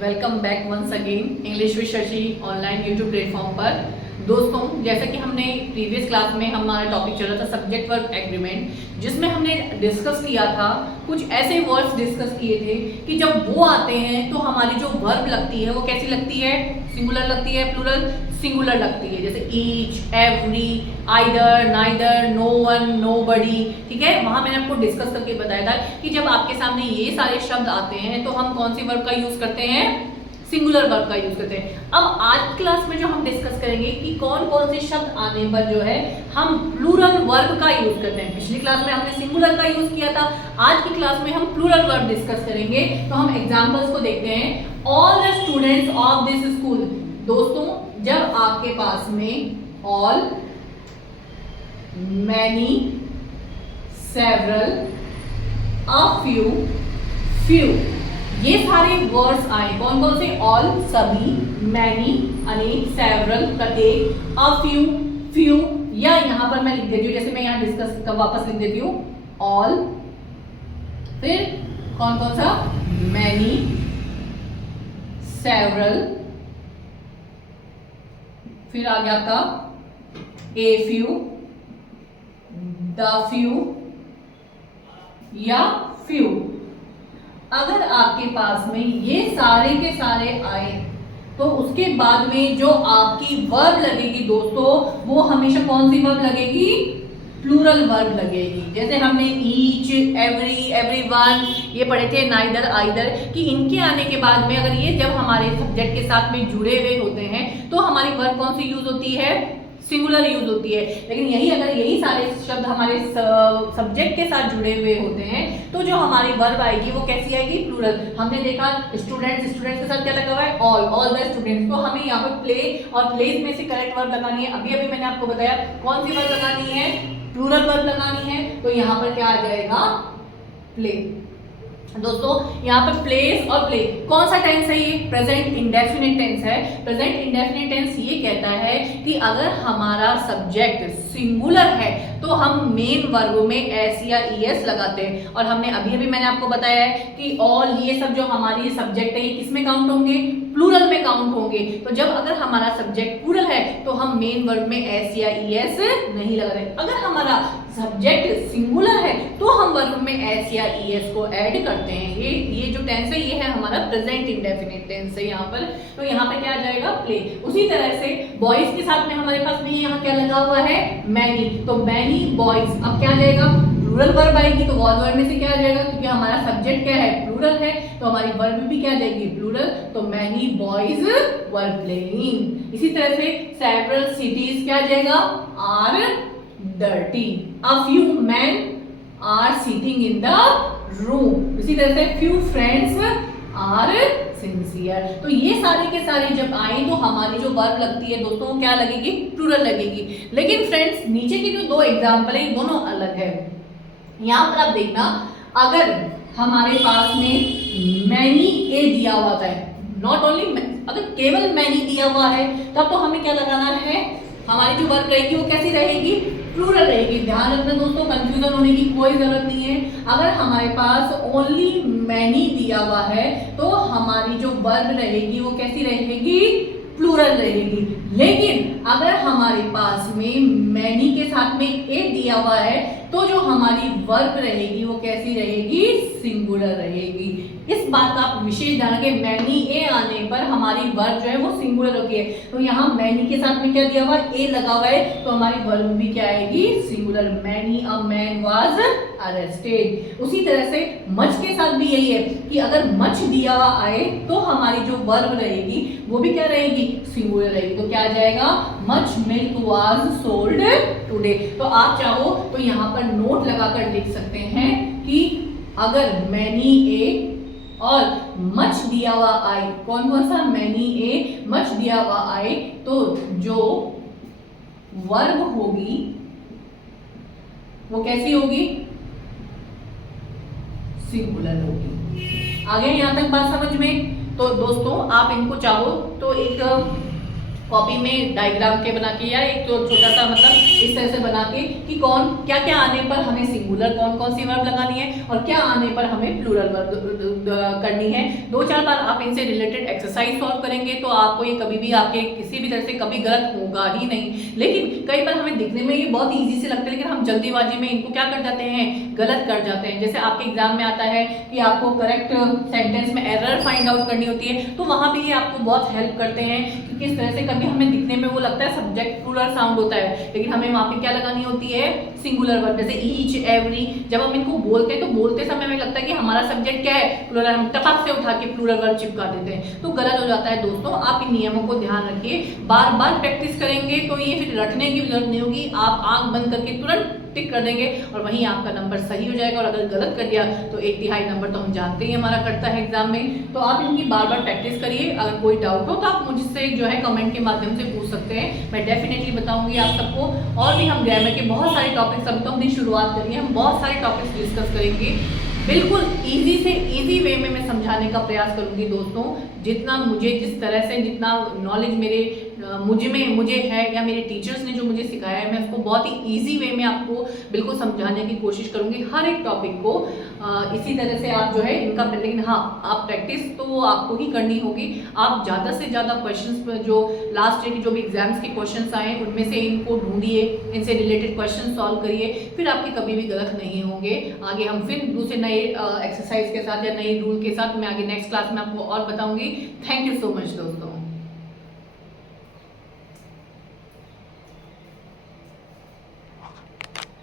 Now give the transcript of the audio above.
Welcome back once again English with Shashi online YouTube platform पर। दोस्तों, जैसा कि हमने प्रीवियस क्लास में हमारा टॉपिक चल रहा था सब्जेक्ट वर्ब एग्रीमेंट, जिसमें हमने डिस्कस किया था कुछ ऐसे वर्ड्स डिस्कस किए थे कि जब वो आते हैं तो हमारी जो वर्ब लगती है वो कैसी लगती है, सिंगुलर लगती है, प्लूरल सिंगुलर लगती है। जैसे each, every, either, neither, no one, nobody. ठीक है, वहां मैंने आपको डिस्कस करके बताया था कि जब आपके सामने ये सारे शब्द आते हैं तो हम कौन सी वर्ब का यूज करते हैं, सिंगुलर वर्ब का यूज करते हैं। अब आज की क्लास में जो हम डिस्कस करेंगे कि कौन कौन से शब्द आने पर जो है हम प्लूरल वर्ब का यूज करते हैं। पिछली क्लास में हमने सिंगुलर का यूज किया था, आज की क्लास में हम प्लूरल वर्ब डिस्कस करेंगे। तो हम एग्जांपल्स को देखते हैं। All the students of this school. दोस्तों, जब आपके पास में all, many, several, a few, few, ये सारे वर्ड्स आए, कौन कौन से, ऑल सभी, मैनी अनेक, सेवरल प्रत्येक, अ फ्यू फ्यू, या यहां पर मैं लिख देती हूँ, जैसे मैं यहां डिस्कस का वापस लिख देती हूँ ऑल, फिर कौन कौन सा, मैनी, सेवरल, फिर आ गया आपका ए फ्यू, द फ्यू या फ्यू। अगर आपके पास में ये सारे के सारे आए तो उसके बाद में जो आपकी वर्ब लगेगी दोस्तों, वो हमेशा कौन सी वर्ब लगेगी, प्लूरल वर्ब लगेगी। जैसे हमने ईच, एवरी, एवरीवन ये पढ़े थे, नाइदर, आइदर, कि इनके आने के बाद में अगर ये जब हमारे सब्जेक्ट के साथ में जुड़े हुए होते हैं तो हमारी वर्ब कौन सी यूज होती है, सिंगुलर यूज होती है। लेकिन यही सारे शब्द हमारे सब्जेक्ट के साथ जुड़े हुए होते हैं तो जो हमारी वर्ब आएगी वो कैसी आएगी, प्लूरल। हमने देखा स्टूडेंट्स, स्टूडेंट्स के साथ क्या लगा हुआ है, ऑल द स्टूडेंट्स। तो हमें यहाँ पर प्ले और प्लेस में से करेक्ट वर्ब लगानी है। अभी मैंने आपको बताया कौन सी वर्ब लगानी है, प्लूरल वर्ब लगानी है। तो यहाँ पर क्या आ जाएगा, प्ले। दोस्तों, यहाँ पर प्लेस और प्ले कौन सा टेंस है, ये प्रेजेंट इंडेफिनिट टेंस है। प्रेजेंट इंडेफिनिट टेंस ये कहता है कि अगर हमारा सब्जेक्ट सिंगुलर है तो हम मेन वर्ब में एस या ईएस लगाते हैं। और हमने अभी मैंने आपको बताया है कि ऑल ये सब जो हमारी सब्जेक्ट है ये किसमें काउंट होंगे, प्लूरल में काउंट होंगे। तो जब अगर हमारा सब्जेक्ट प्लूरल है तो हम मेन वर्ब में एस या ईएस नहीं लगा रहे। अगर हमारा सब्जेक्ट सिंगुलर है तो हम वर्ब में एस या ईएस को ऐड करते हैं। ये जो टेंस है ये है हमारा प्रेजेंट इंडेफिनिट टेंस है यहाँ पर। तो यहाँ पे क्या आ जाएगा, प्ले। उसी तरह से बॉयज के साथ में हमारे पास में यहाँ क्या लगा हुआ है, मैनी। तो मैनी बॉयज, अब क्या आ जाएगा, प्लूरल वर्ब आएगी। तो वर्ब में से क्या आ जाएगा, क्योंकि हमारा सब्जेक्ट क्या है, प्लूरल है, तो हमारी वर्ब भी क्या आ जाएगी, प्लूरल। तो मैनी बॉयज वर प्लेइंग। इसी तरह से सेवरल सिटीज क्या आ जाएगा, are dirty. A few man are sitting in the room. इसी तरह से फ्यू फ्रेंड्स आर सिंसियर। तो ये सारे के सारे जब आए तो हमारी जो वर्ब लगती है दोस्तों क्या लगेगी, प्लूरल लगेगी। लेकिन फ्रेंड्स, नीचे की जो दो एग्जाम्पल है दोनों अलग है। यहाँ पर आप देखना, अगर हमारे पास में मैनी ए दिया हुआ है, नॉट ओनली, अगर केवल मैनी दिया हुआ है तब तो हमें क्या लगाना है, हमारी जो वर्ब रहेगी वो कैसी रहेगी, प्लूरल रहेगी। ध्यान रखना दोस्तों, कंफ्यूजन होने की कोई जरूरत नहीं है। अगर हमारे पास ओनली मैनी दिया हुआ है तो हमारी जो वर्ब रहेगी वो कैसी रहेगी, प्लूरल रहेगी। लेकिन अगर हमारे पास में मैनी के साथ में ए दिया हुआ है तो जो हमारी वर्ब रहेगी वो कैसी रहेगी, सिंगुलर रहेगी। इस बात का आप विशेष ध्यान रखें, मैनी ए आने पर हमारी वर्ब जो है वो सिंगुलर होती है। तो यहाँ मैनी के साथ में क्या दिया हुआ है, ए लगा हुआ है, तो हमारी वर्ब भी क्या आएगी, singular. Many a man was arrested. उसी तरह से मच के साथ भी यही है कि अगर मच दिया हुआ आए तो हमारी जो वर्ब रहेगी वो भी क्या रहेगी, सिंगुलर रहेगी। तो क्या आ जाएगा, much milk was sold today. तो आप चाहो तो यहाँ पर नोट लगाकर लिख सकते हैं कि अगर मैनी ए और मच दिया हुआ आए, कौन कौन सा, मैनी ए, मच दिया हुआ आए, तो जो वर्ब होगी वो कैसी होगी, सिंगुलर होगी। आ गया यहाँ तक बात समझ में। तो दोस्तों, आप इनको चाहो तो एक कॉपी में डायग्राम के बना के या एक तो छोटा सा मतलब इस तरह से बना के कि कौन क्या क्या आने पर हमें सिंगुलर कौन कौन सी वर्ब लगानी है और क्या आने पर हमें प्लूरल वर्ब करनी है। 2-4 बार आप इनसे रिलेटेड एक्सरसाइज सॉल्व करेंगे तो आपको ये कभी भी आपके किसी भी तरह से कभी गलत होगा ही नहीं। लेकिन कई बार हमें दिखने में ये बहुत ईजी से लगता है, लेकिन हम जल्दीबाजी में इनको क्या कर जाते हैं, गलत कर जाते हैं। जैसे आपके एग्जाम में आता है कि आपको करेक्ट सेंटेंस में एरर फाइंड आउट करनी होती है, तो वहां भी ये आपको बहुत हेल्प करते हैं कि किस तरह से कभी हमें दिखने में वो लगता है सब्जेक्ट प्लूरल साउंड होता है, लेकिन हमें वहां पे क्या लगानी होती है, सिंगुलर वर्ब। जैसे ईच, एवरी, जब हम इनको बोलते हैं तो बोलते समय हमें लगता है कि हमारा सब्जेक्ट क्या है, प्लूरल, हम टपक से उठा के प्लूरल वर्ब चिपका देते हैं, तो गलत हो जाता है। दोस्तों आप इन नियमों को ध्यान रखिए, बार बार प्रैक्टिस करेंगे तो ये फिर रटने की जरूरत नहीं होगी, आप आंख बंद करके तुरंत टिक कर देंगे और वहीं आपका नंबर सही हो जाएगा। और अगर गलत कर दिया तो 1/3 नंबर तो हम जानते ही हमारा कटता है एग्जाम में। तो आप इनकी बार बार प्रैक्टिस करिए। अगर कोई डाउट हो तो आप मुझसे जो है कमेंट के माध्यम से पूछ सकते हैं, मैं डेफिनेटली बताऊंगी आप सबको। और भी हम ग्रामर के बहुत सारे टॉपिक्स, अभी तो हमने शुरुआत करी है, हम बहुत सारे टॉपिक्स डिस्कस करेंगे। बिल्कुल इजी से इजी वे में मैं समझाने का प्रयास करूंगी दोस्तों, जितना मुझे जिस तरह से जितना नॉलेज मुझे है या मेरे टीचर्स ने जो मुझे सिखाया है, मैं उसको बहुत ही इजी वे में आपको बिल्कुल समझाने की कोशिश करूंगी हर एक टॉपिक को। इसी तरह से आप जो है इनका, लेकिन हाँ आप प्रैक्टिस तो वो आपको ही करनी होगी। आप ज़्यादा से ज़्यादा क्वेश्चंस जो लास्ट ईयर की जो भी एग्जाम्स के क्वेश्चंस आए उनमें से इनको ढूंढिए, इनसे रिलेटेड क्वेश्चन सॉल्व करिए, फिर आपके कभी भी गलत नहीं होंगे। आगे हम फिर दूसरे नए एक्सरसाइज के साथ या नए रूल के साथ मैं आगे नेक्स्ट क्लास में आपको और बताऊंगी। थैंक यू सो मच दोस्तों।